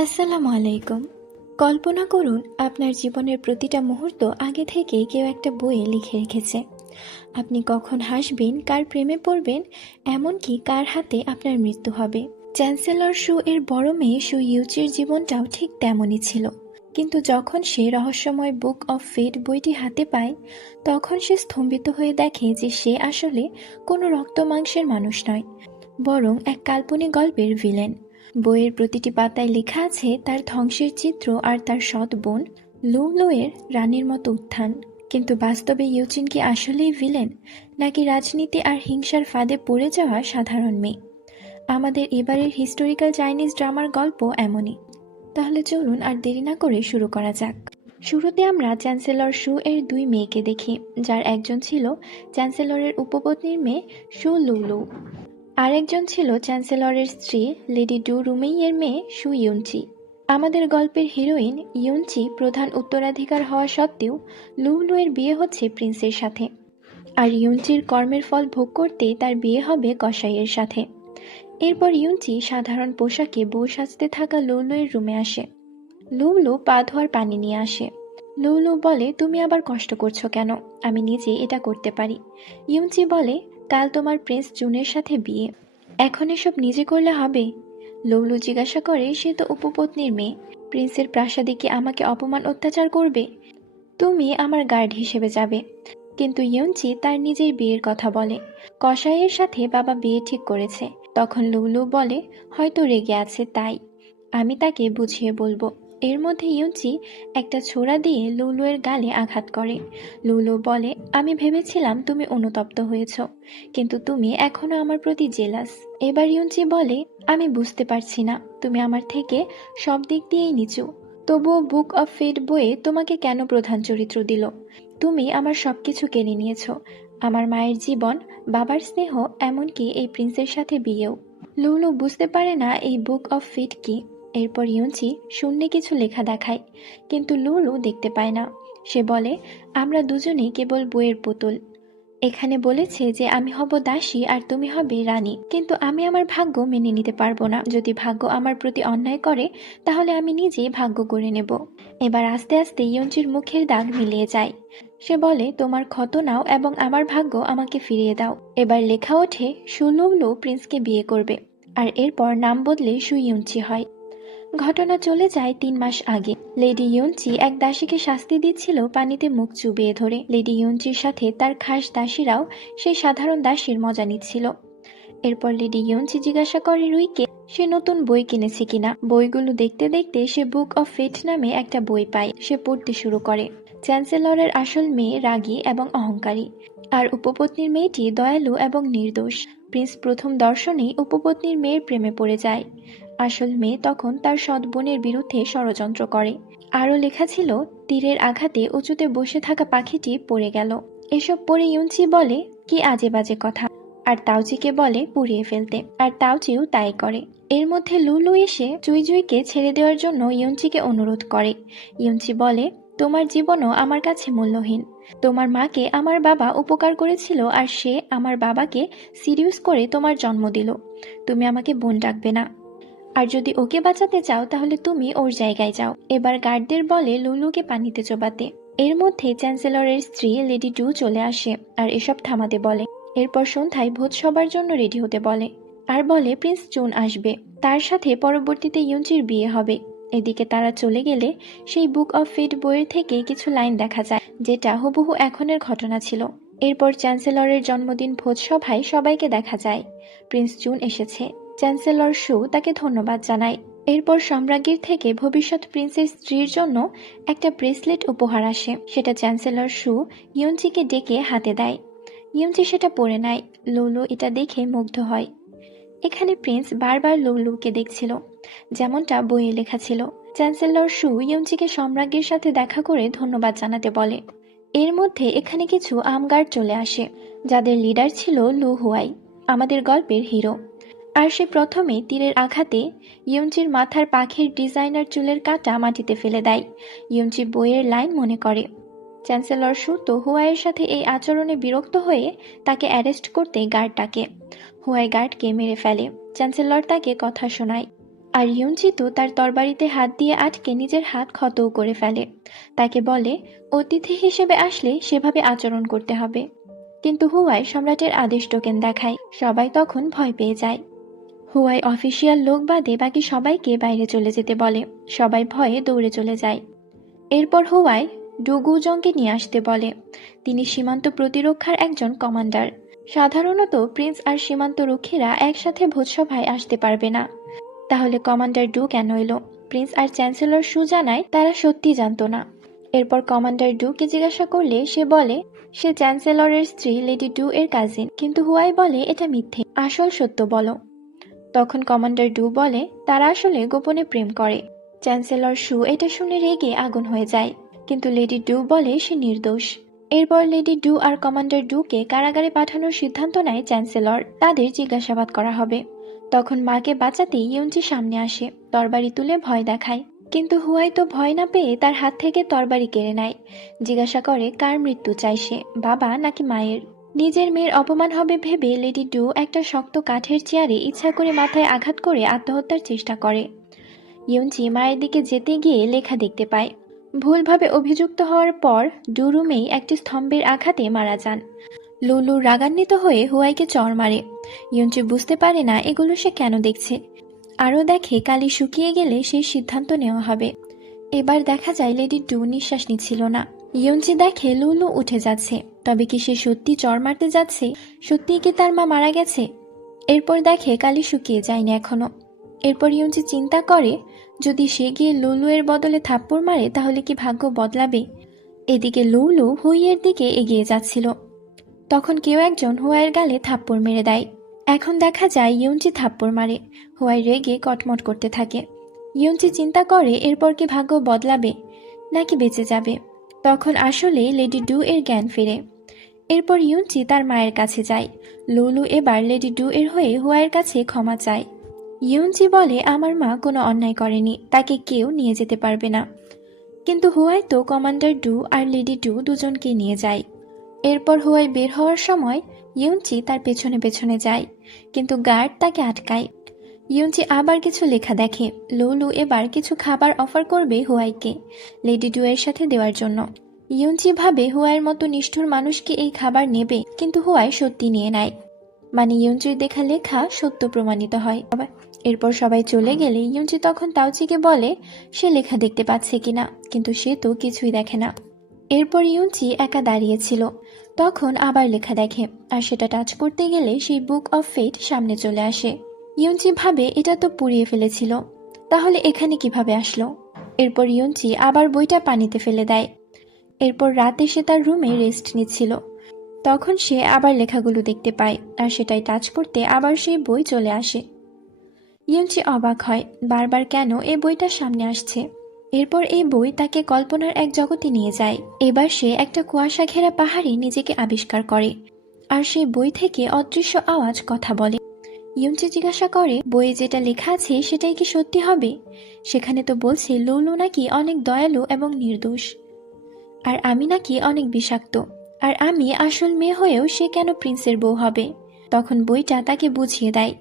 আসসালামু আলাইকুম। কল্পনা করুন আপনার জীবনের প্রতিটা মুহূর্ত আগে থেকেই কেউ একটা বইয়ে লিখে রেখেছে। আপনি কখন হাসবেন, কার প্রেমে পড়বেন, এমনকি কার হাতে আপনার মৃত্যু হবে। চ্যান্সেলর শু এর বড় মেয়ে শু ইউচির জীবনটাও ঠিক তেমনই ছিল। কিন্তু যখন সে রহস্যময় বুক অফ ফেট বইটি হাতে পায়, তখন সে স্তম্ভিত হয়ে দেখে যে সে আসলে কোনো রক্ত মাংসের মানুষ নয়, বরং এক কাল্পনিক গল্পের ভিলেন। বইয়ের প্রতিটি পাতায় লেখা আছে তার ধ্বংসের চিত্র আর তার সৎ বোন লুয়ের রানীর মতো উত্থান। কিন্তু বাস্তবে ইউচিন কি আসলেই ভিলেন, নাকি রাজনীতি আর হিংসার ফাঁদে পড়ে যাওয়া সাধারণ মেয়ে? আমাদের এবারের হিস্টোরিক্যাল চাইনিজ ড্রামার গল্প এমনই। তাহলে চলুন আর দেরি না করে শুরু করা যাক। শুরুতে আমরা চ্যান্সেলর শু এর দুই মেয়েকে দেখি, যার একজন ছিল চ্যান্সেলরের উপপত্নীর মেয়ে শু লুলু, আরেকজন ছিল চ্যান্সেলরের স্ত্রী লেডি ডু রুমেইয়ের মেয়ে শু ইউনচি। আমাদের গল্পের হিরোইন ইউনচি প্রধান উত্তরাধিকার হওয়া সত্ত্বেও লুয়ের বিয়ে হচ্ছে প্রিন্সের সাথে, আর ইউনচির কর্মের ফল ভোগ করতে তার বিয়ে হবে কসাইয়ের সাথে। এরপর ইউনচি সাধারণ পোশাকে বউ সাজতে থাকা লুয়ের রুমে আসে। লুলু পা ধোয়ার পানি নিয়ে আসে। লুলু বলে, তুমি আবার কষ্ট করছো কেন? আমি নিজে এটা করতে পারি। ইউনচি বলে, কাল তোমার প্রিন্স জুনের সাথে বিয়ে, এখন এসব নিজে করলে হবে? লুলু জিজ্ঞাসা করে, সে তো উপপত্নীর মেয়ে, প্রিন্সের প্রাসাদে কি আমাকে অপমান অত্যাচার করবে? তুমি আমার গার্ড হিসেবে যাবে। কিন্তু ইউনচি তার নিজের বিয়ের কথা বলে। কসাইয়ের সাথে বাবা বিয়ে ঠিক করেছে। তখন লুলু বলে, হয়তো রেগে আছে তাই, আমি তাকে বুঝিয়ে বলবো। এর মধ্যে ইউনচি একটা ছোরা দিয়ে লুলুয়ের গালে আঘাত করে। লুলু বলে, আমি ভেবেছিলাম তুমি অনুতপ্ত হয়েছ, কিন্তু তুমি এখনো আমার প্রতি জেলাস। এবার ইউনচি বলে, আমি বুঝতে পারছি না, তুমি আমার থেকে সব দিক দিয়েই নিচু, তবুও বুক অফ ফেট বইয়ে তোমাকে কেন প্রধান চরিত্র দিল? তুমি আমার সবকিছু কেড়ে নিয়েছ, আমার মায়ের জীবন, বাবার স্নেহ, এমনকি এই প্রিন্সের সাথে বিয়েও। লুলু বুঝতে পারে না এই বুক অফ ফেট কি। এরপর ইউনচি শূন্যে কিছু লেখা দেখায়, কিন্তু লুলু দেখতে পায় না। সে বলে, আমরা দুজনেই কেবল বইয়ের পুতুল। এখানে বলেছে যে আমি হব দাসী আর তুমি হবে রানী, কিন্তু আমি আমার ভাগ্য মেনে নিতে পারবো না। যদি ভাগ্য আমার প্রতি অন্যায় করে, তাহলে আমি নিজেই ভাগ্য গড়ে নেব। এবার আস্তে আস্তে ইয়ঞ্চির মুখের দাগ মিলিয়ে যায়। সে বলে, তোমার ক্ষত নাও এবং আমার ভাগ্য আমাকে ফিরিয়ে দাও। এবার লেখা ওঠে, সুলুলু প্রিন্সকে বিয়ে করবে, আর এরপর নাম বদলে সু ইয়ঞ্চি হয়। ঘটনা চলে যায় 3 মাস আগে। লেডি ইউনচি এক দাসীকে শাস্তি দিচ্ছিল পানিতে মুখ চুবিয়ে ধরে। লেডি ইউনচির সাথে তার খাস দাসীরাও সেই সাধারণ দাসীর মজা নিচ্ছিল। এরপর লেডি ইউনচি জিজ্ঞাসা করে রুইকে সে নতুন বই কিনেছে কিনা। বইগুলো দেখতে দেখতে সে বুক অফ ফেট নামে একটা বই পায়। সে পড়তে শুরু করে। চ্যান্সেলরের আসল মেয়ে রাগী এবং অহংকারী, আর উপপত্নীর মেয়েটি দয়ালু এবং নির্দোষ। প্রিন্স প্রথম দর্শনেই উপপত্নীর মেয়ের প্রেমে পড়ে যায়। আসল মেয়ে তখন তার সৎ বোনের বিরুদ্ধে ষড়যন্ত্র করে। আরও লেখা ছিল, তীরের আঘাতে উঁচুতে বসে থাকা পাখিটি পড়ে গেল। এসব পড়ে ইউনচি বলে, কি আজে বাজে কথা, আর তাওচিকে বলে পুড়িয়ে ফেলতে, আর তাওচিও তাই করে। এর মধ্যে লুলু এসে জুইকে ছেড়ে দেওয়ার জন্য ইউনচিকে অনুরোধ করে। ইউনচি বলে, তোমার জীবনও আমার কাছে মূল্যহীন। তোমার মাকে আমার বাবা উপকার করেছিল, আর সে আমার বাবাকে সিরিয়াস করে তোমার জন্ম দিল। তুমি আমাকে বোন ডাকবে না, আর যদি ওকে বাঁচাতে চাও তাহলে তুমি ওর জায়গায় যাও। এবার গার্ডদের বলে লুলুকে পানিতে চোবাতে। এর মধ্যে চ্যান্সেলরের স্ত্রী লেডি ডু চলে আসে আর এসব থামাতে বলে। এরপর সন্ধ্যায় ভোজ সবার জন্য রেডি হতে বলে, আর বলে প্রিন্স জুন আসবে, তার সাথে পরবর্তীতে ইউনচির বিয়ে হবে। এদিকে তারা চলে গেলে সেই বুক অফ ফেট বইয়ের থেকে কিছু লাইন দেখা যায়, যেটা হুবহু এখনের ঘটনা ছিল। এরপর চ্যান্সেলরের জন্মদিন ভোজ সভায় সবাইকে দেখা যায়। প্রিন্স জুন এসেছে। চ্যান্সেলর শু তাকে ধন্যবাদ জানায়। এরপর সম্রাজ্ঞীর থেকে ভবিষ্যৎ প্রিন্সের স্ত্রীর জন্য একটা ব্রেসলেট উপহার আসে। সেটা চ্যান্সেলর শু ইয়ঞ্চিকে ডেকে হাতে দেয়। ইয়ঞ্চি সেটা পরে নেয়। লুলু এটা দেখে মুগ্ধ হয়। এখানে প্রিন্স বারবার লুলুকে দেখছিল, যেমনটা বইয়ে লেখা ছিল। চ্যান্সেলর শু ইয়ঞ্চিকে সম্রাজ্ঞীর সাথে দেখা করে ধন্যবাদ জানাতে বলে। এর মধ্যে এখানে কিছু আমগার্ড চলে আসে, যাদের লিডার ছিল লু হুয়াই, আমাদের গল্পের হিরো। আর সে প্রথমে তীরের আঘাতে ইয়ঞ্চির মাথার পাখির ডিজাইনার চুলের কাঁটা মাটিতে ফেলে দেয়। ইয়ঞ্চি বইয়ের লাইন মনে করে। চ্যান্সেলর শু তো হুয়াইয়ের সাথে এই আচরণে বিরক্ত হয়ে তাকে অ্যারেস্ট করতে গার্ড ডাকে। হুয়াই গার্ডকে মেরে ফেলে। চ্যান্সেলর তাকে কথা শোনায়। আর ইয়ুনচি তো তার তরবারিতে হাত দিয়ে আটকে নিজের হাত ক্ষতও করে ফেলে। তাকে বলে অতিথি হিসেবে আসলে সেভাবে আচরণ করতে হবে। কিন্তু হুয়াই সম্রাটের আদেশ টোকেন দেখায়, সবাই তখন ভয় পেয়ে যায়। হুয়াই অফিসিয়াল লোক বাদে বাকি সবাইকে বাইরে চলে যেতে বলে, সবাই ভয়ে দৌড়ে চলে যায়। এরপর হুয়াই ডুগুজংকে নিয়ে আসতে বলে। তিনি সীমান্ত প্রতিরক্ষার একজন কমান্ডার। সাধারণত প্রিন্স আর সীমান্ত রক্ষীরা একসাথে ভোজসভায় আসতে পারবে না। তাহলে কমান্ডার ডু কেন এলো? প্রিন্স আর চ্যান্সেলর শু জানায় তারা সত্যি জানতো না। এরপর কমান্ডার ডুকে জিজ্ঞাসা করলে সে বলে সে চ্যান্সেলরের স্ত্রী লেডি ডু এর কাজিন, কিন্তু হুয়াই বলে এটা মিথ্যে, আসল সত্য বলো। তখন কমান্ডার ডু বলে তারা আসলে গোপনে প্রেম করে। চ্যান্সেলর শু এটা শুনে রেগে আগুন হয়ে যায়, কিন্তু লেডি ডু বলে সে নির্দোষ। এরপর লেডি ডু আর কমান্ডার ডুকে কারাগারে পাঠানোর সিদ্ধান্ত নেয় চ্যান্সেলর। তাদের জিজ্ঞাসাবাদ করা হবে। তখন মাকে বাঁচাতে ইয়ুনচি সামনে আসে, তরবারি তুলে ভয় দেখায়। কিন্তু হুয়াই তো ভয় না পেয়ে তার হাত থেকে তরবারি কেড়ে নেয়। জিজ্ঞাসা করে কার মৃত্যু চাই সে, বাবা নাকি মায়ের। নিজের মেয়ের অপমান হবে ভেবে লেডি ডু একটা শক্ত কাঠের চেয়ারে ইচ্ছা করে মাথায় আঘাত করে আত্মহত্যার চেষ্টা করে। ইয়ুনচি মায়ের দিকে যেতে গিয়ে লেখা দেখতে পায়। ভুলভাবে অভিযুক্ত হওয়ার পর ডু রুমেই একটি স্তম্ভের আঘাতে মারা যান। লুলু রাগান্বিত হয়ে হুয়াইকে চড় মারে। ইয়ুনচি বুঝতে পারে না এগুলো সে কেন দেখছে। আরও দেখে কালি শুকিয়ে গেলে সেই সিদ্ধান্ত নেওয়া হবে। এবার দেখা যায় লেডি ডু নিঃশ্বাস নিচ্ছিল না। ইয়ুনচি দেখে লুলু উঠে যাচ্ছে। তবে কি সে সত্যি চড় মারতে যাচ্ছে? সত্যিই কি তার মা মারা গেছে? এরপর দেখে কালি শুকিয়ে যায়নি এখনো। এরপর ইয়ুনচি চিন্তা করে যদি সে গিয়ে লুলু এর বদলে থাপ্পড় মারে তাহলে কি ভাগ্য বদলাবে। এদিকে লুলু হুইয়ের দিকে এগিয়ে যাচ্ছিল। তখন কেউ একজন হুয়াইয়ের গালে থাপ্পড় মেরে দেয়। এখন দেখা যায় ইয়ুনচি থাপ্পড় মারে। হুয়াই রেগে কটমট করতে থাকে। ইয়ুনচি চিন্তা করে এরপর কি ভাগ্য বদলাবে নাকি বেঁচে যাবে। তখন আসলে লেডি ডু এর জ্ঞান ফেরে। এরপর ইয়ুনচি তার মায়ের কাছে যায়। লুলু এবার লেডি ডু এর হয়ে হুয়াইয়ের কাছে ক্ষমা চায়। ইয়ুনচি বলে আমার মা কোনো অন্যায় করেনি, তাকে কেউ নিয়ে যেতে পারবে না। কিন্তু হুয়াই তো কমান্ডার ডু আর লেডি ডু দুজনকে নিয়ে যায়। এরপর হুয়াই বের হওয়ার সময় ইয়ুনচি তার পেছনে পেছনে যায়, কিন্তু গার্ড তাকে আটকায়। ইয়ুনচি আবার কিছু লেখা দেখে। লুলু এবার কিছু খাবার অফার করবে হুয়াইকে লেডি ডু এর সাথে দেওয়ার জন্য। ইয়ুনচি ভাবে হুয়াইয়ের মতো নিষ্ঠুর মানুষকে এই খাবার নেবে, কিন্তু হুয়াই সত্যি নিয়ে নেয়। মানে ইয়ুনচির দেখা লেখা সত্য প্রমাণিত হয়। এরপর সবাই চলে গেলে ইয়ুনচি তখন তাওচিকে বলে সে লেখা দেখতে পাচ্ছে কিনা, কিন্তু সে তো কিছুই দেখে না। এরপর ইয়ুনচি একা দাঁড়িয়েছিল। তখন আবার লেখা দেখে, আর সেটা টাচ করতে গেলে সেই বুক অফ ফেট সামনে চলে আসে। ইয়ুনচি ভাবে এটা তো পুড়িয়ে ফেলেছিল, তাহলে এখানে কিভাবে আসলো। এরপর ইয়ুনচি আবার বইটা পানিতে ফেলে দেয়। এরপর রাতে সে তার রুমে রেস্ট নিচ্ছিল। তখন সে আবার লেখাগুলো দেখতে পায়, আর সেটাই টাচ করতে আবার সেই বই চলে আসে। ইয়ুনচি অবাক হয় বারবার কেন এই বইটা সামনে আসছে। এরপর এই বই তাকে কল্পনার এক জগতে নিয়ে যায়। এবার সে একটা কুয়াশা ঘেরা পাহাড়ে নিজেকে আবিষ্কার করে, আর সেই বই থেকে অদৃশ্য আওয়াজ কথা বলে। ইয়ুনচি জিজ্ঞাসা করে বইয়ে যেটা লেখা আছে সেটাই কি সত্যি হবে? সেখানে তো বলছে লুলু নাকি অনেক দয়ালু এবং নির্দোষ, আর আমি নাকি অনেক বিষাক্ত, আর আমি আসল মেয়ে হয়েও সে কেন প্রিন্সের বউ হবে? তখন বইটা তাকে বুঝিয়ে দেয়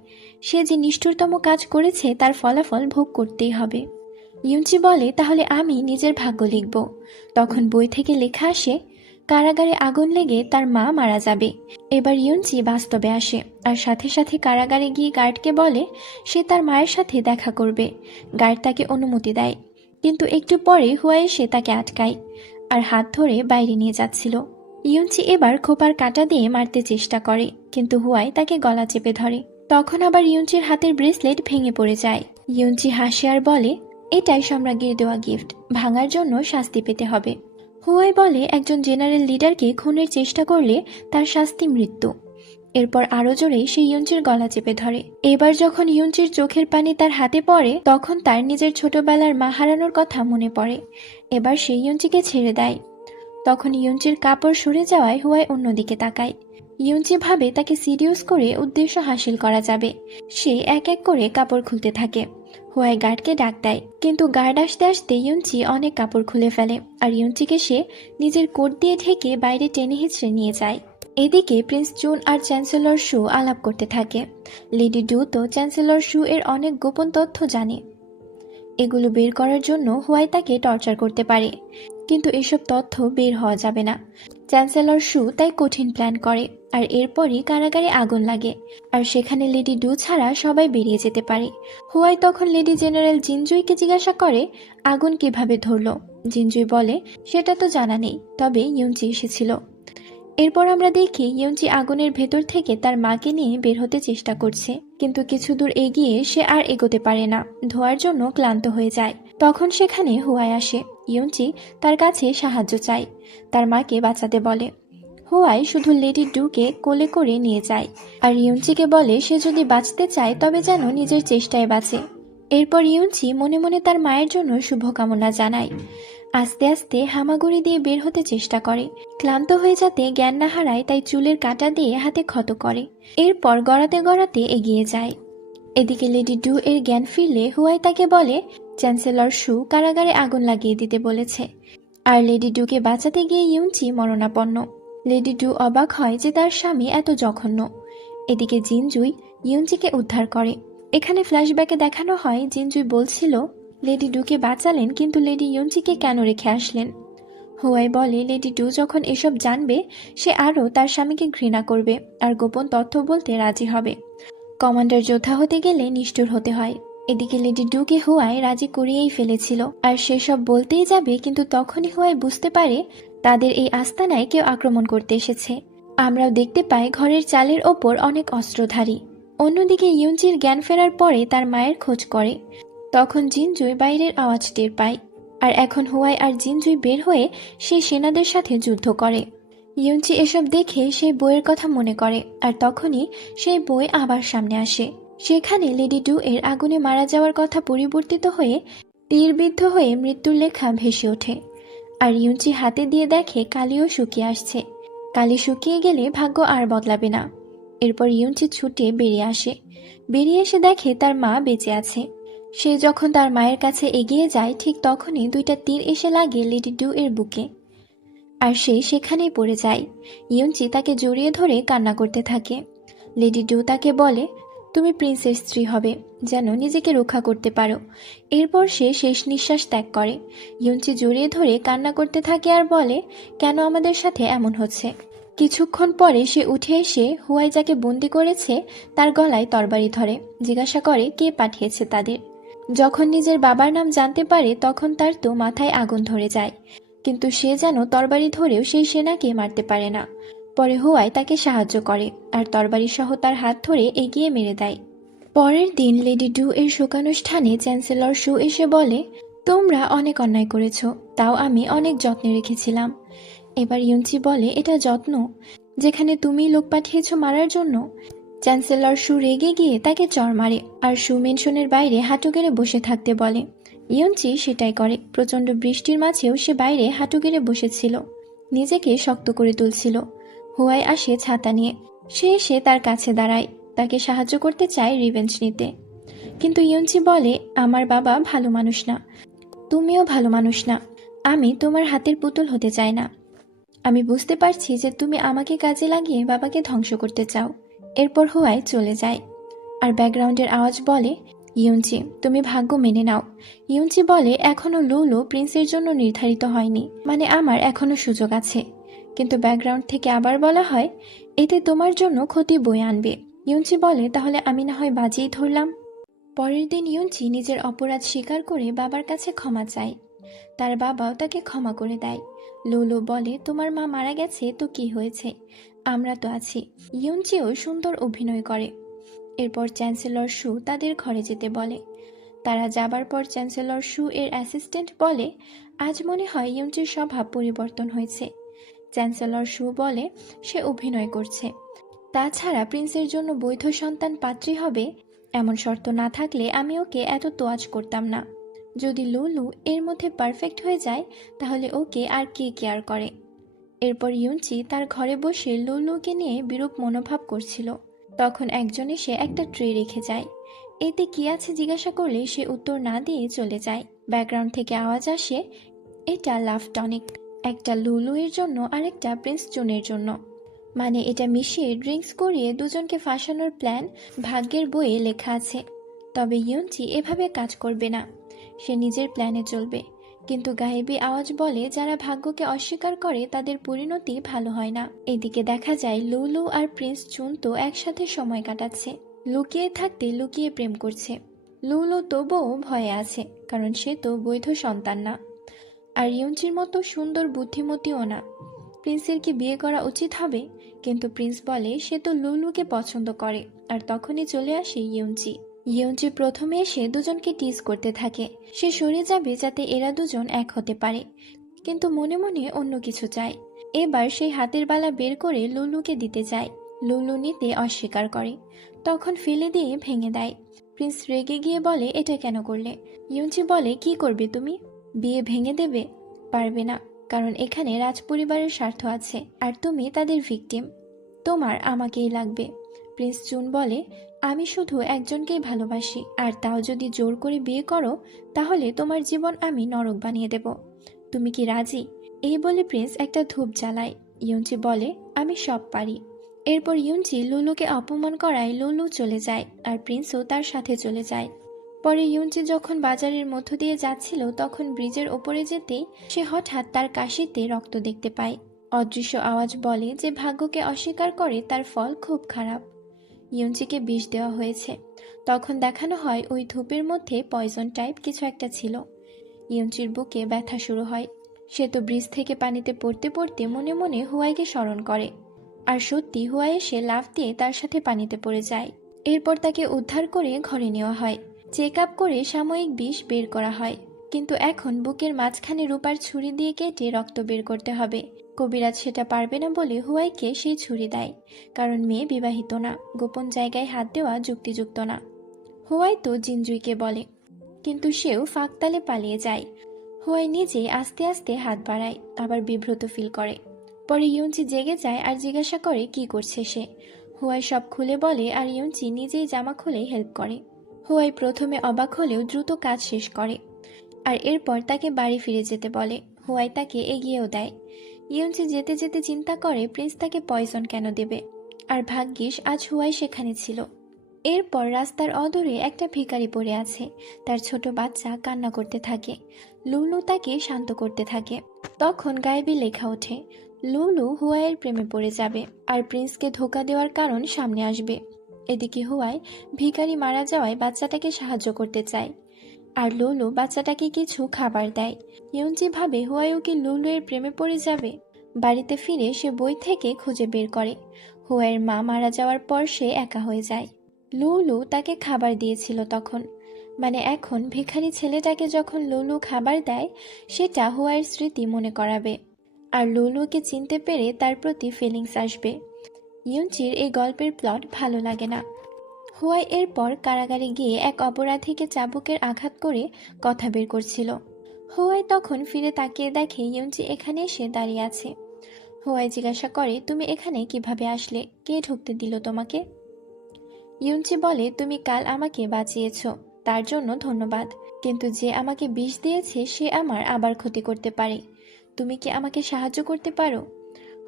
সে যে নিষ্ঠুরতম কাজ করেছে তার ফলাফল ভোগ করতেই হবে। ইয়ুনচি বলে তাহলে আমি নিজের ভাগ্য লিখব। তখন বই থেকে লেখা আসে কারাগারে আগুন লেগে তার মা মারা যাবে। এবার ইয়ুনচি বাস্তবে আসে, আর সাথে সাথে কারাগারে গিয়ে গার্ডকে বলে সে তার মায়ের সাথে দেখা করবে। গার্ড তাকে অনুমতি দেয়, কিন্তু একটু পরে হুয়াই এসে তাকে আটকায় আর হাত ধরে বাইরে নিয়ে যাচ্ছিল। ইয়ুনচি এবার খোপার কাঁটা দিয়ে মারতে চেষ্টা করে, কিন্তু হুয়াই তাকে গলা চেপে ধরে। তখন আবার ইয়ুনচির হাতের ব্রেসলেট ভেঙে পড়ে যায়। ইয়ুনচি হাসে আর বলে এটাই সম্রাজ্ঞীর দেওয়া গিফট, ভাঙার জন্য শাস্তি পেতে হবে। হুয়াই বলে একজন জেনারেল লিডারকে খুনের চেষ্টা করলে তার শাস্তি মৃত্যু। এরপর আরো জোরে সে ইয়ুনচির গলা চেপে ধরে। এবার যখন ইয়ুনচির চোখের পানি তার হাতে পড়ে তখন তার নিজের ছোটবেলার মা হারানোর কথা মনে পড়ে। এবার সে ইয়ুনচিকে ছেড়ে দেয়। তখন ইয়ুনচির কাপড় সরে যাওয়ায় হুয়াই অন্যদিকে তাকায়। ইয়ুনচি ভাবে তাকে সিরিয়াস করে উদ্দেশ্য হাসিল করা যাবে। সে এক এক করে কাপড় খুলতে থাকে। হুয়াই গার্ডকে ডাক দেয়, কিন্তু গার্ড আসতে আসতে ইয়ুনচি অনেক কাপড় খুলে ফেলে, আর ইয়ুনচিকে সে নিজের কোট দিয়ে ঢেকে বাইরে টেনে হিঁচড়ে নিয়ে যায়। এদিকে প্রিন্স জুন আর চ্যান্সেলর শু আলাপ করতে থাকে। লেডি ডু তো চ্যান্সেলর শু এর অনেক গোপন তথ্য জানে। এগুলো বের করার জন্য হুয়াই তাকে টর্চার করতে পারে, কিন্তু এসব তথ্য বের হওয়া যাবে না। চ্যান্সেলর শু তাই কঠিন প্ল্যান করে, আর এরপরই কারাগারে আগুন লাগে, আর সেখানে লেডি ডু ছাড়া সবাই বেরিয়ে যেতে পারে। হুয়াই তখন লেডি জেনারেল জিনজুইকে জিজ্ঞাসা করে আগুন কিভাবে ধরলো। জিনজুই বলে সেটা তো জানা নেই, তবে ইউনচি এসেছিল। এরপর আমরা দেখি ইউনচি আগুনের ভেতর থেকে তার মাকে নিয়ে বের হতে চেষ্টা করছে, কিন্তু কিছু দূর এগিয়ে সে আর এগোতে পারে না, ধোয়ার জন্য ক্লান্ত হয়ে যায়। তখন সেখানে হুয়াই আসে। ইউনচি তার কাছে সাহায্য চায়, তার মাকে বাঁচাতে বলে। হুয়াই শুধু লেডি ডুকে কোলে করে নিয়ে যায়, আর ইউনচিকে বলে সে যদি বাঁচতে চায় তবে যেন নিজের চেষ্টায় বাঁচে। এরপর ইউনচি মনে মনে তার মায়ের জন্য শুভকামনা জানায়। আস্তে আস্তে হামাগুড়ি দিয়ে বের হতে চেষ্টা করে। ক্লান্ত হয়ে যাতে জ্ঞান না হারায় তাই চুলের কাঁটা দিয়ে হাতে ক্ষত করে। এরপর গড়াতে গড়াতে এগিয়ে যায়। এদিকে লেডি ডু এর জ্ঞান ফিরলে হুয়াই তাকে বলে চ্যান্সেলর শু কারাগারে আগুন লাগিয়ে দিতে বলেছে, আর লেডি ডুকে বাঁচাতে গিয়ে ইউনচি মরণাপন্ন। লেডি ডু অবাক হয় যে তার স্বামী এত জঘন্য। এদিকে জিনজুই ইউনচিকে উদ্ধার করে। এখানে ফ্ল্যাশব্যাকে দেখানো হয় জিনজুই বলছিল লেডি ডুকে বাঁচালেন, কিন্তু লেডি ইউনচিকে কেন রেখে আসলেন। হুয়াই বলে লেডি ডু যখন এসব জানবে সে আরও তার স্বামীকে ঘৃণা করবে আর গোপন তথ্য বলতে রাজি হবে। কমান্ডার যোদ্ধা হতে গেলে নিষ্ঠুর হতে হয়। এদিকে লেডি ডুকে হুয়াই রাজি করিয়েই ফেলেছিল, আর সেসব বলতেই যাবে, কিন্তু তখনই হুয়াই বুঝতে পারে তাদের এই আস্তানায় কেউ আক্রমণ করতে এসেছে। আমরাও দেখতে পাই ঘরের চালের ওপর অনেক অস্ত্রধারী। অন্যদিকে ইউনচির জ্ঞান ফেরার পরে তার মায়ের খোঁজ করে। তখন জিনজুই বাইরের আওয়াজ টের পায়, আর এখন হুয়াই আর জিনজুই বের হয়ে সেই সেনাদের সাথে যুদ্ধ করে। ইউনচি এসব দেখে সেই বইয়ের কথা মনে করে, আর তখনই সেই বই আবার সামনে আসে। সেখানে লেডি ডু এর আগুনে মারা যাওয়ার কথা পরিবর্তিত হয়ে তীরবিদ্ধ হয়ে মৃত্যুর লেখা ভেসে ওঠে। আর ইউনচি হাতে দিয়ে দেখে কালিও শুকিয়ে আসছে। কালি শুকিয়ে গেলে ভাগ্য আর বদলাবে না। এরপর ইউনচি ছুটে বেরিয়ে আসে। বেরিয়ে এসে দেখে তার মা বেঁচে আছে। সে যখন তার মায়ের কাছে এগিয়ে যায় ঠিক তখনই দুইটা তীর এসে লাগে লেডি ডু এর বুকে, আর সে সেখানেই পড়ে যায়। ইউনচি তাকে জড়িয়ে ধরে কান্না করতে থাকে। লেডি ডু তাকে বলে তুমি প্রিন্সের স্ত্রী হবে, যেন নিজেকে রক্ষা করতে পারো। এরপর সে শেষ নিঃশ্বাস ত্যাগ করে। ইউনচি জড়িয়ে ধরে কান্না করতে থাকে আর বলে কেন আমাদের সাথে এমন হচ্ছে। কিছুক্ষণ পরে সে উঠে এসে হুয়াই যাকে বন্দি করেছে তার গলায় তরবারি ধরে, জিজ্ঞাসা করে কে পাঠিয়েছে তাদের। যখন নিজের বাবার নাম জানতে পারে তখন তার তো মাথায় আগুন ধরে যায়, কিন্তু সে যেন তরবারি ধরেও সেই সেনাকে মারতে পারে না। পরে হুয়াই তাকে সাহায্য করে আর তরবারি সহ তার হাত ধরে এগিয়ে মেরে দেয়। পরের দিন লেডি ডু এর শোকানুষ্ঠানে চ্যান্সেলর শু এসে বলে তোমরা অনেক অন্যায় করেছ, তাও আমি অনেক যত্নে রেখেছিলাম। এবার ইউনচি বলে এটা যত্ন, যেখানে তুমি লোক পাঠিয়েছ মারার জন্য। চ্যান্সেলর শু রেগে গিয়ে তাকে চড় মারে আর শু মেনশনের বাইরে হাঁটু গেড়ে বসে থাকতে বলে। ইউনচি সেটাই করে। প্রচণ্ড বৃষ্টির মাঝেও সে বাইরে হাঁটু গেড়ে বসেছিল, নিজেকে শক্ত করে তুলছিল। হুয়াই আসে ছাতা নিয়ে। সে এসে তার কাছে দাঁড়ায়, তাকে সাহায্য করতে চায় রিভেঞ্জ নিতে। কিন্তু ইউনচি বলে আমার বাবা ভালো মানুষ না, তুমিও ভালো মানুষ না, আমি তোমার হাতের পুতুল হতে চাই না। আমি বুঝতে পারছি যে তুমি আমাকে কাজে লাগিয়ে বাবাকে ধ্বংস করতে চাও। এরপর হুয়াই চলে যায়, আর ব্যাকগ্রাউন্ডের আওয়াজ বলে ইউনচি তুমি ভাগ্য মেনে নাও। ইউনচি বলে এখনো লুলু প্রিন্সের জন্য নির্ধারিত হয়নি, মানে আমার এখনো সুযোগ আছে। কিন্তু ব্যাকগ্রাউন্ড থেকে আবার বলা হয় এতে তোমার জন্য ক্ষতি বয়ে আনবে। ইউনচি বলে তাহলে আমি না হয় বাজিই ধরলাম। পরের দিন ইউনচি নিজের অপরাধ স্বীকার করে বাবার কাছে ক্ষমা চায়। তার বাবাও তাকে ক্ষমা করে দেয়। লুলু বলে তোমার মা মারা গেছে তো কি হয়েছে, আমরা তো আছি। ইউনচিও সুন্দর অভিনয় করে। এরপর চ্যান্সেলর শু তাদের ঘরে যেতে বলে। তারা যাবার পর চ্যান্সেলর শু এর অ্যাসিস্ট্যান্ট বলে আজ মনে হয় ইউনচির স্বভাব পরিবর্তন হয়েছে। চ্যান্সেলর শু বলে সে অভিনয় করছে, তাছাড়া প্রিন্সের জন্য বৈধ সন্তান পাত্রী হবে এমন শর্ত না থাকলে আমি ওকে এত তোয়াজ করতাম না। যদি লুলু এর মধ্যে পারফেক্ট হয়ে যায় তাহলে ওকে আর কে কেয়ার করে। এরপর ইউনচি তার ঘরে বসে লুলুকে নিয়ে বিরূপ মনোভাব করছিল। তখন একজন এসে একটা ট্রে রেখে যায়। এতে কি আছে জিজ্ঞাসা করলে সে উত্তর না দিয়ে চলে যায়। ব্যাকগ্রাউন্ড থেকে আওয়াজ আসে এটা লাভ টনিক, একটা লুলু এর জন্য আর একটা প্রিন্স জুনের জন্য। মানে এটা মিশিয়ে ড্রিঙ্কস করিয়ে দুজনকে ফাঁসানোর প্ল্যান ভাগ্যের বইয়ে লেখা আছে। তবে ইয়ঞ্চি এভাবে কাজ করবে না, সে নিজের প্ল্যানে চলবে। কিন্তু গায়েবী আওয়াজ বলে যারা ভাগ্যকে অস্বীকার করে তাদের পরিণতি ভালো হয় না। এদিকে দেখা যায় লুলু আর প্রিন্স চুন তো একসাথে সময় কাটাচ্ছে, লুকিয়ে থাকতে লুকিয়ে প্রেম করছে। লুলু তবুও ভয়ে আছে, কারণ সে তো বৈধ সন্তান না, আর ইয়ঞ্চির মতো সুন্দর বুদ্ধিমতীও না। প্রিন্সের কি বিয়ে করা উচিত হবে? কিন্তু প্রিন্স বলে সে তো লুলুকে পছন্দ করে। আর তখনই চলে আসে ইয়ঞ্চি। ইয়ঞ্চি প্রথমে এসে দুজনকে টিজ করতে থাকে, সে সরে যাবে যাতে এরা দুজন এক হতে পারে, কিন্তু মনে মনে অন্য কিছু চায়। এবার সেই হাতের বালা বের করে লুলুকে দিতে যায়। লুলু নিতে অস্বীকার করে, তখন ফেলে দিয়ে ভেঙে দেয়। প্রিন্স রেগে গিয়ে বলে এটা কেন করলে? ইয়ঞ্চি বলে কি করবে তুমি? বিয়ে ভেঙে দেবে? পারবে না, কারণ এখানে রাজপরিবারের স্বার্থ আছে, আর তুমি তাদের ভিকটিম। তোমার আমাকেই লাগবে। প্রিন্স চুন বলে আমি শুধু একজনকেই ভালোবাসি, আর তাও যদি জোর করে বিয়ে করো তাহলে তোমার জীবন আমি নরক বানিয়ে দেব। তুমি কি রাজি? এই বলে প্রিন্স একটা ধূপ জ্বালায়। ইয়ঞ্চি বলে আমি সব পারি। এরপর ইয়ঞ্চি লুলুকে অপমান করায় লুলু চলে যায়, আর প্রিন্সও তার সাথে চলে যায়। পরে ইয়ঞ্চি যখন বাজারের মধ্য দিয়ে যাচ্ছিল তখন ব্রিজের ওপরে যেতেই সে হঠাৎ তার কাশিতে রক্ত দেখতে পায়। অদৃশ্য আওয়াজ বলে যে ভাগ্যকে অস্বীকার করে তার ফল খুব খারাপ। ইয়ঞ্চিকে বিষ দেওয়া হয়েছে। তখন দেখানো হয় ওই ধূপের মধ্যে পয়জন টাইপ কিছু একটা ছিল। ইয়ঞ্চির বুকে ব্যথা শুরু হয়। সে তো ব্রিজ থেকে পানিতে পড়তে পড়তে মনে মনে হুয়াইকে স্মরণ করে, আর সত্যি হুয়াই এসে লাফ দিয়ে তার সাথে পানিতে পড়ে যায়। এরপর তাকে উদ্ধার করে ঘরে নেওয়া হয়। চেক আপ করে সাময়িক বিষ বের করা হয়, কিন্তু এখন বুকের মাঝখানে রূপার ছুরি দিয়ে কেটে রক্ত বের করতে হবে। কবিরাজ সেটা পারবে না বলে হুয়াইকে সেই ছুরি দেয়, কারণ মেয়ে বিবাহিত না, গোপন জায়গায় হাত দেওয়া যুক্তিযুক্ত না। হুয়াই তো জিনজুইকে বলে, কিন্তু সেও ফাঁকতালে পালিয়ে যায়। হুয়াই নিজেই আস্তে আস্তে হাত বাড়ায়, আবার বিব্রত ফিল করে। পরে ইয়ঞ্চি জেগে যায় আর জিজ্ঞাসা করে কি করছে সে। হুয়াই সব খুলে বলে, আর ইয়ঞ্চি নিজেই জামা খুলে হেল্প করে। হুয়াই প্রথমে অবাক হলেও দ্রুত কাজ শেষ করে, আর এরপর তাকে বাড়ি ফিরে যেতে বলে। হুয়াই তাকে এগিয়েও দেয়। ইয়ঞ্চি যেতে যেতে চিন্তা করে প্রিন্স তাকে পয়জন কেন দেবে, আর ভাগ্যিস আজ হুয়াই সেখানে ছিল। এরপর রাস্তার অদূরে একটা ভিখারি পড়ে আছে, তার ছোট বাচ্চা কান্না করতে থাকে। লুলু তাকে শান্ত করতে থাকে। তখন গায়েবী লেখা ওঠে, লুলু হুয়াইয়ের প্রেমে পড়ে যাবে, আর প্রিন্সকে ধোঁকা দেওয়ার কারণ সামনে আসবে। এদিকে হুয়াই ভিখারি মারা যাওয়ায় বাচ্চাটাকে সাহায্য করতে চায়, আর লুলু বাচ্চাটাকে কিছু খাবার দেয়। ইয়ঞ্চি ভাবে হুয়াইও কি লুলু এর প্রেমে পড়ে যাবে। বাড়িতে ফিরে সে বই থেকে খুঁজে বের করে হুয়াইয়ের মা মারা যাওয়ার পর সে একা হয়ে যায়। লুলু তাকে খাবার দিয়েছিল তখন, মানে এখন ভিখারি ছেলেটাকে যখন লুলু খাবার দেয় সেটা হুয়াইয়ের স্মৃতি মনে করাবে, আর লুলুকে চিনতে পেরে তার প্রতি ফিলিংস আসবে। ইয়ঞ্চির এই গল্পের প্লট ভালো লাগে না। হুয়াই এরপর কারাগারে গিয়ে এক অপরাধীকে চাবুকের আঘাত করে কথা বের করছিল। হুয়াই তখন ফিরে তাকিয়ে দেখে ইয়ঞ্চি এখানে এসে দাঁড়িয়ে আছে। হুয়াই জিজ্ঞাসা করে তুমি এখানে কিভাবে আসলে, কে ঢুকতে দিল তোমাকে? ইয়ঞ্চি বলে তুমি কাল আমাকে বাঁচিয়েছ, তার জন্য ধন্যবাদ, কিন্তু যে আমাকে বিষ দিয়েছে সে আমার আবার ক্ষতি করতে পারে। তুমি কি আমাকে সাহায্য করতে পারো?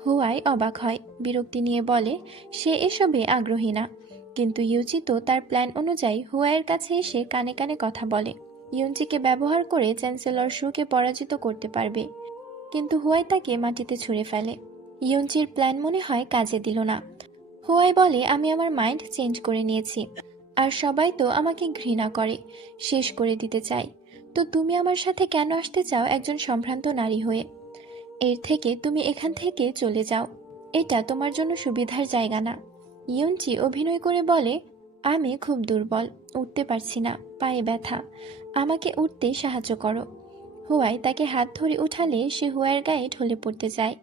হুয়াই অবাক হয়, বিরক্তি নিয়ে বলে সে এসবে আগ্রহী না। কিন্তু ইউচি তো তার প্ল্যান অনুযায়ী হুয়াইয়ের কাছে এসে কানে কানে কথা বলে, ইয়ঞ্চিকে ব্যবহার করে চ্যান্সেলর শুকে পরাজিত করতে পারবে। কিন্তু হুয়াই তাকে মাটিতে ছুঁড়ে ফেলে। ইয়ঞ্চির প্ল্যান মনে হয় কাজে দিল না। হুয়াই বলে আমি আমার মাইন্ড চেঞ্জ করে নিয়েছি, আর সবাই তো আমাকে ঘৃণা করে, শেষ করে দিতে চাই। তো তুমি আমার সাথে কেন আসতে চাও একজন সম্ভ্রান্ত নারী হয়ে? এর থেকে তুমি এখান থেকে চলে যাও, এটা তোমার জন্য সুবিধার জায়গা না। ইয়ঞ্চি অভিনয় করে বলে আমি খুব দুর্বল, উঠতে পারছি না, পায়ে ব্যথা, আমাকে উঠতে সাহায্য করো। হুয়াই তাকে হাত ধরে উঠালে সে হুয়াইয়ের গায়ে ঢলে পড়তে যায়,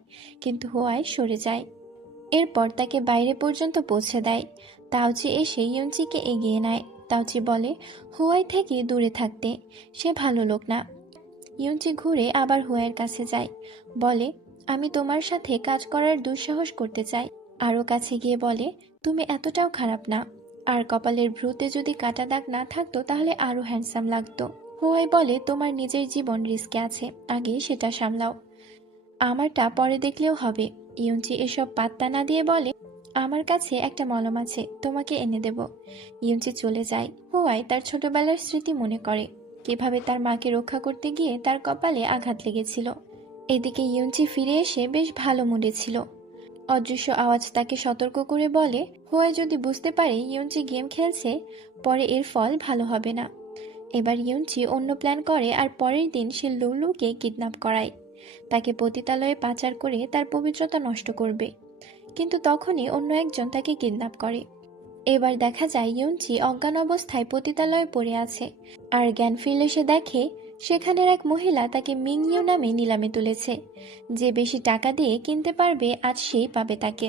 কিন্তু হুয়াই সরে যায়। এরপর তাকে বাইরে পর্যন্ত পৌঁছে দেয়। তাওচি এসে ইয়ঞ্চিকে এগিয়ে নেয়। তাওচি বলে হুয়াই থেকে দূরে থাকতে, সে ভালো লোক না। ইয়ঞ্চি ঘুরে আবার হুয়াইয়ের কাছে যায়, বলে আমি তোমার সাথে কাজ করার দুঃসাহস করতে চাই। আরও কাছে গিয়ে বলে তুমি এতটাও খারাপ না, আর কপালের ভ্রুতে যদি কাটা দাগ না থাকতো তাহলে আরও হ্যান্ডসাম লাগতো। হুয়াই বলে তোমার নিজের জীবন রিস্কে আছে, আগে সেটা সামলাও, আমারটা পরে দেখলেও হবে। ইউনচি এসব পাত্তা না দিয়ে বলে, আমার কাছে একটা মলম আছে, তোমাকে এনে দেব। ইউনচি চলে যায়। হুয়াই তার ছোটবেলার স্মৃতি মনে করে, কিভাবে তার মাকে রক্ষা করতে গিয়ে তার কপালে আঘাত লেগেছিল। এদিকে ইউনচি ফিরে এসে বেশ ভালো মুডে ছিল। অদৃশ্য আওয়াজ তাকে সতর্ক করে বলে, হুয়াই যদি বুঝতে পারে ইউনচি গেম খেলছে, পরে এর ফল ভালো হবে না। এবার ইউনচি অন্য প্ল্যান করে আর পরের দিন সে লুলুকে কিডন্যাপ করায়। তাকে পতিতালয়ে পাচার করে তার পবিত্রতা নষ্ট করবে। কিন্তু তখনই অন্য একজন তাকে কিডন্যাপ করে। এবার দেখা যায় ইউনচি অজ্ঞান অবস্থায় পতিতালয়ে পড়ে আছে, আর জ্ঞান ফিরলে সে দেখে সেখানের এক মহিলা তাকে মিংইউ নামে নিলামে তুলেছে। যে বেশি টাকা দিয়ে কিনতে পারবে আজ সেই পাবে তাকে।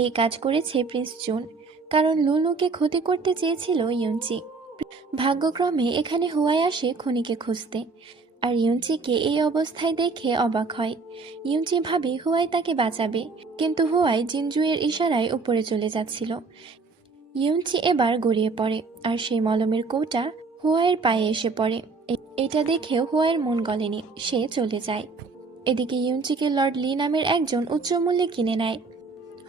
এই কাজ করেছে প্রিন্স জুন, কারণ লুলুকে ক্ষতি করতে চেয়েছিল ইউনচি। ভাগ্যক্রমে এখানে হুয়াই আসে খুনিকে খুঁজতে, আর ইউনচিকে এই অবস্থায় দেখে অবাক হয়। ইউনচি ভাবে হুয়াই তাকে বাঁচাবে, কিন্তু হুয়াই জিনজুয়ের ইশারায় উপরে চলে যাচ্ছিল। ইউনচি এবার গড়িয়ে পড়ে, আর সেই মলমের কৌটা হুয়াইয়ের পায়ে এসে পড়ে। এটা দেখেও হুয়াইয়ের মন গলেনি, সে চলে যায়। এদিকে ইউনচিকে লর্ড লি নামের একজন উচ্চ মূল্যে কিনে নেয়।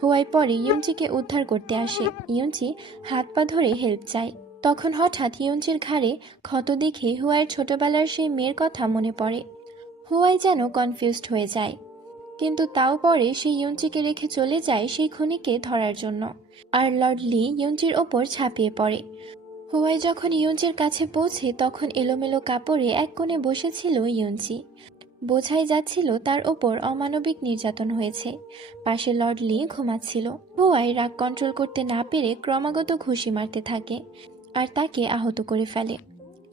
হুয়াই পরে ইউনচিকে উদ্ধার করতে আসে। ইউনচি হাত পা ধরে হেল্প চায়। তখন হঠাৎ ইউনচির ঘাড়ে ক্ষত দেখে হুয়াইয়ের ছোটবেলার সেই মেয়ের কথা মনে পড়ে। হুয়াই যেন কনফিউজড হয়ে যায়, কিন্তু তাও পরে সে ইউনচিকে রেখে চলে যায় সেই খুনিকে ধরার জন্য। আর লর্ড লি ইউনচির ওপর ঝাঁপিয়ে পড়ে। হুয়াই যখন ইউনচির কাছে পৌঁছে তখন এলোমেলো কাপড়ে এক কোণে বসেছিল ইউনচি। বোঝাই যাচ্ছিল তার ওপর অমানবিক নির্যাতন হয়েছে। পাশে লর্ড লি ঘুমাচ্ছিল। হুয়াই রাগ কন্ট্রোল করতে না পেরে ক্রমাগত ঘুষি মারতে থাকে আর তাকে আহত করে ফেলে।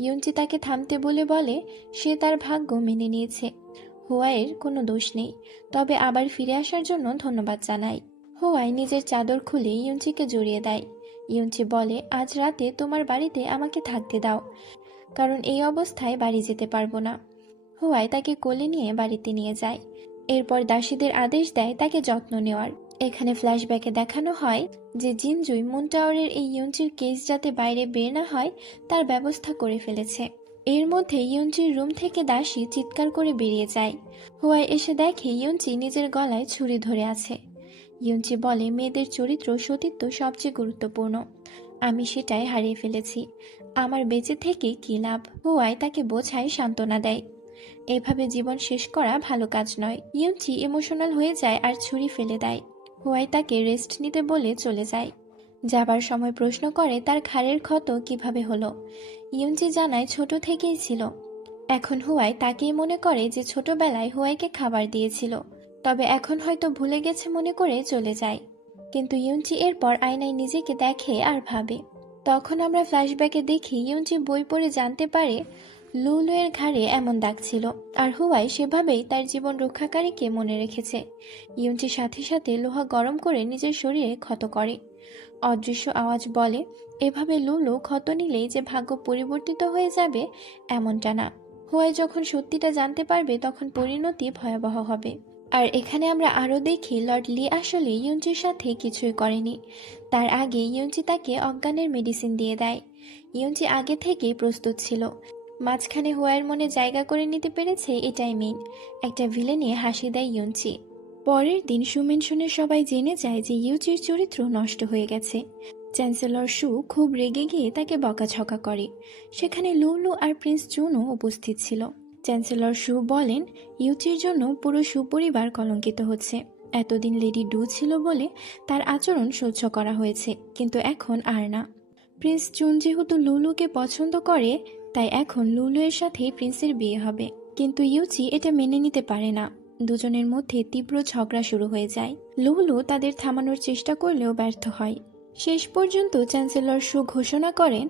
ইউনচি তাকে থামতে বলে সে তার ভাগ্য মেনে নিয়েছে, হুয়াইয়ের কোনো দোষ নেই, তবে আবার ফিরে আসার জন্য ধন্যবাদ জানাই। হুয়াই নিজের চাদর খুলে ইউনচিকে জড়িয়ে দেয়। ইউনচি বলে, আজ রাতে তোমার বাড়িতে আমাকে থাকতে দাও, কারণ এই অবস্থায় বাড়ি যেতে পারবো না। হুয়াই তাকে কোলে নিয়ে বাড়িতে নিয়ে যায়। এরপর দাসীদের আদেশ দেয় তাকে যত্ন নেওয়ার। এখানে ফ্ল্যাশব্যাকে দেখানো হয় যে জিনজুই মুন টাওয়ারের এই ইউনচির কেস যাতে বাইরে বের না হয় তার ব্যবস্থা করে ফেলেছে। এর মধ্যে ইউনচির রুম থেকে দাসী চিৎকার করে বেরিয়ে যায়। হুয়াই এসে দেখে ইউনচি নিজের গলায় ছুরি ধরে আছে। ইউনচি বলে, মেয়েদের চরিত্র সতীত্ব সবচেয়ে গুরুত্বপূর্ণ, আমি সেটাই হারিয়ে ফেলেছি, আমার বেঁচে থেকে কী লাভ। হুয়াই তাকে বোঝায়, সান্ত্বনা দেয়, এভাবে জীবন শেষ করা ভালো কাজ নয়। ইউনচি ইমোশনাল হয়ে যায় আর ছুরি ফেলে দেয়। হুয়াই তাকে রেস্ট নিতে বলে চলে যায়। যাবার সময় প্রশ্ন করে তার ঘাড়ের ক্ষত কিভাবে হলো। ইউনচি জানায় ছোট থেকেই ছিল। এখন হুয়াই তাকেই মনে করে যে ছোটবেলায় হুয়াইকে খাবার দিয়েছিল, তবে এখন হয়তো ভুলে গেছে মনে করে চলে যায়। কিন্তু ইউনচি এরপর আয়নায় নিজেকে দেখে আর ভাবে। তখন আমরা ফ্ল্যাশব্যাকে দেখি ইউনচি বই পড়ে জানতে পারে লুলুয়ের ঘাড়ে এমন দাগ ছিল, আর হুয়াই সেভাবেই তার জীবন রক্ষাকারীকে মনে রেখেছে। ইউনচি সাথে সাথে লোহা গরম করে নিজের শরীরে ক্ষত করে। অদৃশ্য আওয়াজ বলে, এভাবে লুলু ক্ষত নিলেই যে ভাগ্য পরিবর্তিত হয়ে যাবে এমনটা না। হুয়াই যখন সত্যিটা জানতে পারবে তখন পরিণতি ভয়াবহ হবে। আর এখানে আমরা আরও দেখি লর্ড লি আসলে ইউনচির সাথে কিছুই করেনি। তার আগে ইউনচি তাকে অজ্ঞানের মেডিসিন দিয়ে দেয়। ইউনচি আগে থেকেই প্রস্তুত ছিল। মাঝখানে হুয়াইয়ের মনে জায়গা করে নিতে পেরেছে, এটাই মেইন। একটা ভিলেনে হাসি দেয় ইউনচি। পরের দিন সুমেনশনের সবাই জেনে যায় যে ইউচির চরিত্র নষ্ট হয়ে গেছে। চ্যান্সেলর শু খুব রেগে গিয়ে তাকে বকাঝকা করে। সেখানে লুলু আর প্রিন্স জুনও উপস্থিত ছিল। চ্যান্সেলর শু বলেন, ইউচির জন্য পুরো সুপরিবার কলঙ্কিত হচ্ছে। এতদিন লেডি ডু ছিল বলে তার আচরণ সহ্য করা হয়েছে, কিন্তু এখন আর না। প্রিন্স জুন যেহেতু লুলুকে পছন্দ করে, তাই এখন লুলু এর সাথেই প্রিন্সের বিয়ে হবে। কিন্তু ইউচি এটা মেনে নিতে পারে না। দুজনের মধ্যে তীব্র ঝগড়া শুরু হয়ে যায়। লুলু তাদের থামানোর চেষ্টা করলেও ব্যর্থ হয়। শেষ পর্যন্ত চ্যান্সেলর শু ঘোষণা করেন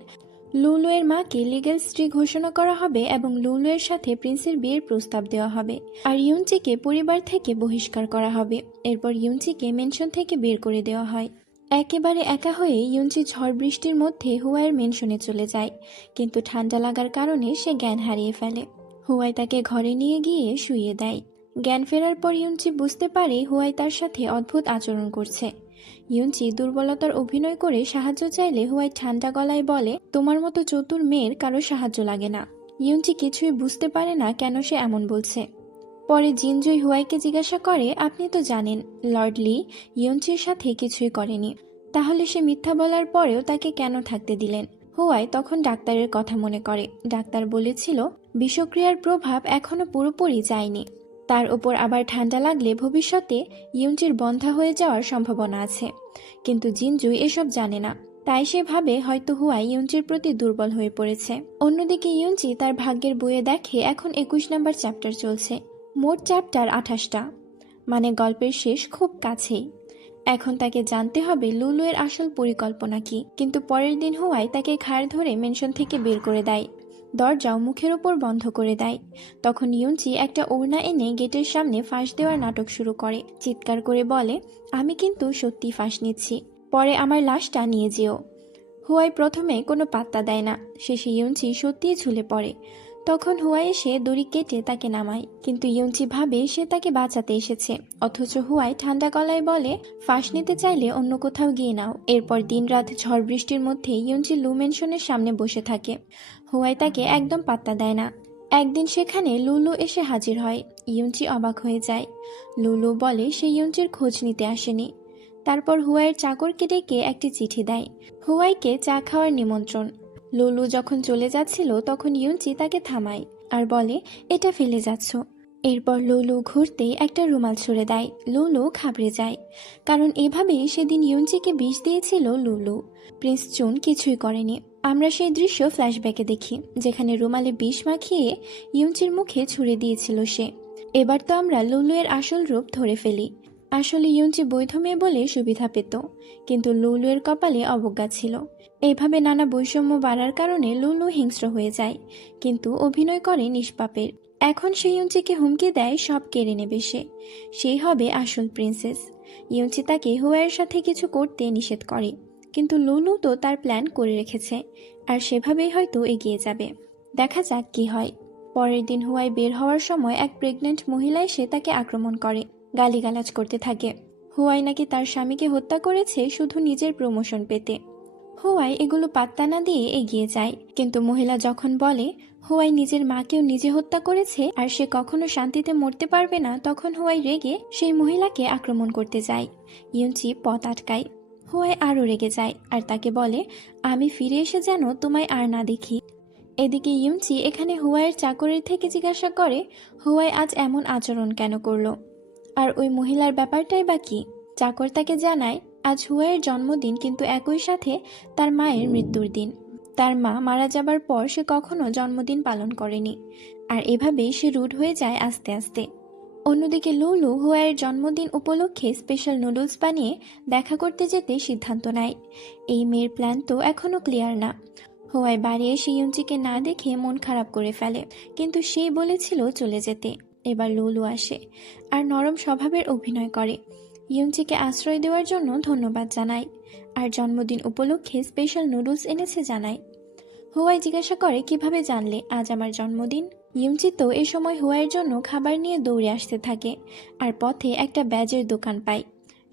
লুলু এর মাকে লিগ্যাল স্ত্রী ঘোষণা করা হবে এবং লুলু এর সাথে প্রিন্সের বিয়ের প্রস্তাব দেওয়া হবে, আর ইউনচিকে পরিবার থেকে বহিষ্কার করা হবে। এরপর ইউনচিকে মেনশন থেকে বের করে দেওয়া হয়। একেবারে একা হয়ে ইউনচি ঝড় বৃষ্টির মধ্যে হুয়াইয়ের মেনশনে চলে যায়, কিন্তু ঠান্ডা লাগার কারণে সে জ্ঞান হারিয়ে ফেলে। হুয়াই তাকে ঘরে নিয়ে গিয়ে শুইয়ে দেয়। জ্ঞান ফেরার পর ইউনচি বুঝতে পারে হুয়াই তার সাথে অদ্ভুত আচরণ করছে। ইউনচি দুর্বলতার অভিনয় করে সাহায্য চাইলে হুয়াই ঠান্ডা গলায় বলে, তোমার মতো চতুর মেয়ের কারো সাহায্য লাগে না। ইউনচি কিছুই বুঝতে পারে না কেন সে এমন বলছে। পরে জিনজুই হুয়াইকে জিজ্ঞাসা করে, আপনি তো জানেন লর্ড লি ইয়ঞ্চির সাথে কিছুই করেনি, তাহলে সে মিথ্যা বলার পরেও তাকে কেন থাকতে দিলেন? হুয়াই তখন ডাক্তারের কথা মনে করে। ডাক্তার বলেছিল বিষক্রিয়ার প্রভাব এখনো পুরোপুরি যায়নি, তার উপর আবার ঠান্ডা লাগলে ভবিষ্যতে ইয়ঞ্চির বন্ধ্যা হয়ে যাওয়ার সম্ভাবনা আছে। কিন্তু জিনজুই এসব জানে না, তাই সে ভাবে হয়তো হুয়াই ইয়ঞ্চির প্রতি দুর্বল হয়ে পড়েছে। অন্যদিকে ইয়ঞ্চি তার ভাগ্যের বইয়ে দেখে এখন 21 নম্বর চ্যাপ্টার চলছে। মোট চ্যাপ্টার 28টা, মানে গল্পের শেষ খুব কাছেই। এখন তাকে জানতে হবে লুলু এর আসল পরিকল্পনা কি। কিন্তু পরের দিন হুয়াই তাকে ঘাড় ধরে মেনশন থেকে বের করে দেয়, দরজাও মুখের ওপর বন্ধ করে দেয়। তখন ইয়ঞ্চি একটা ওড়না এনে গেটের সামনে ফাঁস দেওয়ার নাটক শুরু করে, চিৎকার করে বলে, আমি কিন্তু সত্যি ফাঁস নিচ্ছি, পরে আমার লাশটা নিয়ে যেও। হুয়াই প্রথমে কোনো পাত্তা দেয় না, শেষে ইয়ঞ্চি সত্যিই ঝুলে পড়ে। তখন হুয়াই এসে দড়ি কেটে তাকে নামায়, কিন্তু ইয়ঞ্চি ভাবে সে তাকে বাঁচাতে এসেছে। অথচ হুয়াই ঠান্ডা গলায় বলে, ফাঁস নিতে চাইলে অন্য কোথাও গিয়ে নাও। এরপর দিনরাত ঝড় বৃষ্টির মধ্যে ইয়ঞ্চি লু মেনশনের সামনে বসে থাকে। হুয়াই তাকে একদম পাত্তা দেয় না। একদিন সেখানে লুলু এসে হাজির হয়। ইয়ঞ্চি অবাক হয়ে যায়। লুলু বলে সে ইয়ঞ্চির খোঁজ নিতে আসেনি। তারপর হুয়াইয়ের চাকরকে ডেকে একটি চিঠি দেয়, হুয়াইকে চা খাওয়ার নিমন্ত্রণ। লুলু যখন চলে যাচ্ছিল তখন ইয়ঞ্চি তাকে থামায় আর বলে, এটা ফেলে যাচ্ছ। এরপর লুলু ঘুরতেই একটা রুমাল ছুঁড়ে দেয়। লুলু ঘাবড়ে যায়, কারণ এভাবেই সেদিন ইয়ঞ্চিকে বিষ দিয়েছিল লুলু। প্রিন্স চুন কিছুই করেনি। আমরা সেই দৃশ্য ফ্ল্যাশব্যাকে দেখি, যেখানে রুমালে বিষ মাখিয়ে ইয়ঞ্চির মুখে ছুঁড়ে দিয়েছিল সে। এবার তো আমরা লুলু এর আসল রূপ ধরে ফেলি। আসলে ইয়ঞ্চি বৈধ মেয়ে বলে সুবিধা পেত, কিন্তু লুলু এর কপালে অবজ্ঞা ছিল। এইভাবে নানা বৈষম্য বাড়ার কারণে লুলু হিংস্র হয়ে যায়, কিন্তু অভিনয় করে নিষ্পাপের। এখন সে ইয়ঞ্চিকে হুমকি দেয় সব কেড়ে নেবে সে, সেই হবে আসল প্রিন্সেস। ইয়ঞ্চি তাকে হুয়াইয়ের সাথে কিছু করতে নিষেধ করে, কিন্তু লুলু তো তার প্ল্যান করে রেখেছে, আর সেভাবেই হয়তো এগিয়ে যাবে। দেখা যাক কি হয়। পরের দিন হুয়াই বের হওয়ার সময় এক প্রেগনেন্ট মহিলা এসে তাকে আক্রমণ করে, গালিগালাজ করতে থাকে। হুয়াই নাকি তার স্বামীকে হত্যা করেছে শুধু নিজের প্রমোশন পেতে। হুয়াই এগুলো পাত্তা না দিয়ে এগিয়ে যায়, কিন্তু মহিলা যখন বলে হুয়াই নিজের মাকেও নিজে হত্যা করেছে আর সে কখনো শান্তিতে মরতে পারবে না, তখন হুয়াই রেগে সেই মহিলাকে আক্রমণ করতে যায়। ইয়ঞ্চি পথ আটকায়। হুয়াই আরও রেগে যায় আর তাকে বলে, আমি ফিরে এসে যেন তোমায় আর না দেখি। এদিকে ইয়ঞ্চি এখানে হুয়াইয়ের চাকরের থেকে জিজ্ঞাসা করে, হুয়াই আজ এমন আচরণ কেন করলো, আর ওই মহিলার ব্যাপারটাই বা কি। চাকর তাকে জানায় আজ হুয়াইয়ের জন্মদিন, কিন্তু একই সাথে তার মায়ের মৃত্যুর দিন। তার মা মারা যাবার পর সে কখনো জন্মদিন পালন করেনি, আর এভাবেই সে রুড হয়ে যায় আস্তে আস্তে। অন্যদিকে লুলু হুয়াইয়ের জন্মদিন উপলক্ষে স্পেশাল নুডলস বানিয়ে দেখা করতে যেতে সিদ্ধান্ত নেয়। এই মেয়ের প্ল্যান তো এখনো ক্লিয়ার না। হুয়াই বাড়ি এসে ইয়ঞ্চিকে না দেখে মন খারাপ করে ফেলে, কিন্তু সে বলেছিল চলে যেতে। এবার লুলু আসে আর নরম স্বভাবের অভিনয় করে, ইয়ঞ্চিকে আশ্রয় দেওয়ার জন্য ধন্যবাদ জানায়, আর জন্মদিন উপলক্ষে স্পেশাল নুডলস এনেছে জানায়। হুয়াই জিজ্ঞাসা করে, কিভাবে জানলে আজ আমার জন্মদিন? ইয়ঞ্চি তো এ সময় হুয়াইয়ের জন্য খাবার নিয়ে দৌড়ে আসতে থাকে, আর পথে একটা ব্যাজের দোকান পায়।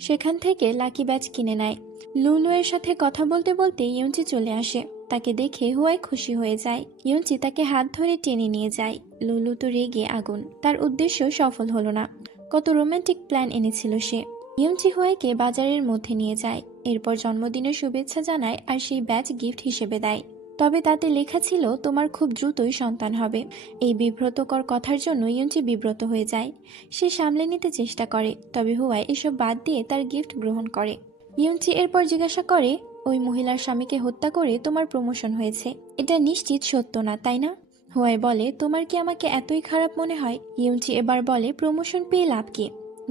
সেখান থেকে লাকি ব্যাজ কিনে নেয়। লুলু এর সাথে কথা বলতে বলতে ইয়ঞ্চি চলে আসে। তাকে দেখে হুয়াই খুশি হয়ে যায়। ইয়ঞ্চি তাকে হাত ধরে টেনে নিয়ে যায়। লুলু তো রেগে আগুন, তার উদ্দেশ্য সফল হলো না। কত রোমান্টিক প্ল্যান এনেছিল সে। ইয়ঞ্চি হুয়াইকে বাজারের মধ্যে নিয়ে যায়, এরপর জন্মদিনের শুভেচ্ছা জানায় আর সেই ব্যাজ গিফট হিসেবে দেয়। তবে তাতে লেখা ছিল তোমার খুব দ্রুতই সন্তান হবে। এই বিব্রতকর কথার জন্য ইয়ঞ্চি বিব্রত হয়ে যায়। সে সামলে নিতে চেষ্টা করে, তবে হুয়াই এসব বাদ দিয়ে তার গিফট গ্রহণ করে। ইয়ঞ্চি এরপর জিজ্ঞাসা করে, ওই মহিলার স্বামীকে হত্যা করে তোমার প্রমোশন হয়েছে, এটা নিশ্চিত সত্য না, তাই না? হুয়াই বলে, তোমার কি আমাকে এতই খারাপ মনে হয়? ইয়ঞ্চি এবার বলে, প্রমোশন পেয়ে লাভ কি,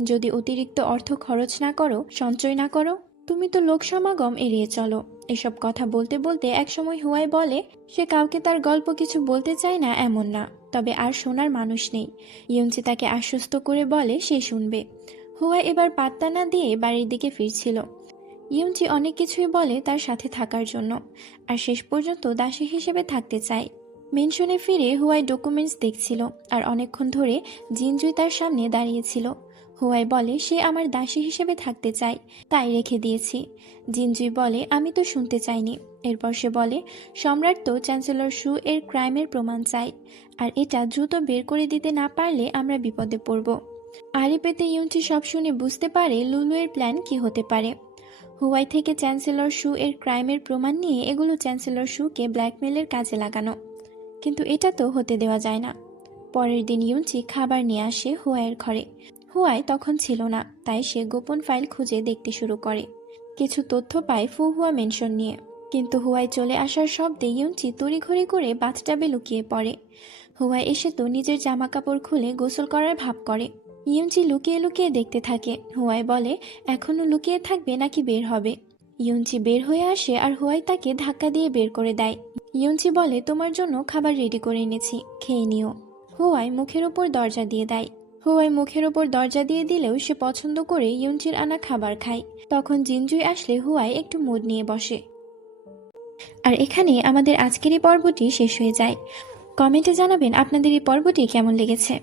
যদি অতিরিক্ত অর্থ খরচ না করো, সঞ্চয় না করো? তুমি তো লোক সমাগম এড়িয়ে চলো। এসব কথা বলতে বলতে একসময় হুয়াই বলে, সে কাউকে তার গল্প কিছু বলতে চায় না এমন না, তবে আর শোনার মানুষ নেই। ইয়ঞ্চি তাকে আশ্বস্ত করে বলে সে শুনবে। হুয়াই এবার পাত্তা না দিয়ে বাড়ির দিকে ফিরছিল। ইয়ঞ্চি অনেক কিছুই বলে তার সাথে থাকার জন্য, আর শেষ পর্যন্ত দাসী হিসেবে থাকতে চায়। মেনশনে ফিরে হুয়াই ডকুমেন্টস দেখছিল, আর অনেকক্ষণ ধরে জিনজুই তার সামনে দাঁড়িয়েছিল। হুয়াই বলে সে আমার দাসী হিসেবে থাকতে চায়, তাই রেখে দিয়েছি। জিনজুই বলে আমি তো শুনতে চাইনি। এরপর সে বলে সম্রাট তো চ্যান্সেলর শু এর ক্রাইমের প্রমাণ চায়, আর এটা দ্রুত বের করে দিতে না পারলে আমরা বিপদে পড়ব। আড়ি পেতে ইউনচি সব শুনে বুঝতে পারে লুলু এর প্ল্যান কি হতে পারে। হুয়াই থেকে চ্যান্সেলর শু এর ক্রাইমের প্রমাণ নিয়ে এগুলো চ্যান্সেলর শুকে ব্ল্যাকমেলের কাজে লাগানো, কিন্তু এটা তো হতে দেওয়া যায় না। পরের দিন ইউনচি খাবার নিয়ে আসে হুয়াইয়ের ঘরে। হুয়াই তখন ছিল না, তাই সে গোপন ফাইল খুঁজে দেখতে শুরু করে। কিছু তথ্য পায় ফুহুয়া মেনশন নিয়ে, কিন্তু হুয়াই চলে আসার শব্দে ইউনচি তড়িঘড়ি করে বাথটাবে লুকিয়ে পড়ে। হুয়াই এসে তো নিজের জামা কাপড় খুলে গোসল করার ভাব করে। ইউনচি লুকিয়ে লুকিয়ে দেখতে থাকে। হুয়াই বলে এখনো লুকিয়ে থাকবে নাকি বের হবে। ইউনচি বের হয়ে আসে আর হুয়াই তাকে ধাক্কা দিয়ে বের করে দেয়। ইউনচি বলে তোমার জন্য খাবার রেডি করে এনেছি, খেয়ে নিও। হুয়াই মুখের ওপর দরজা দিয়ে দেয়। হুয়াই মুখের ওপর দরজা দিয়ে দিলেও সে পছন্দ করে ইউনচির আনা খাবার খায়। তখন জিনজুই আসলে হুয়াই একটু মুড নিয়ে বসে। আর এখানে আমাদের আজকের এই পর্বটি শেষ হয়ে যায়। কমেন্টে জানাবেন আপনাদের এই পর্বটি কেমন লেগেছে।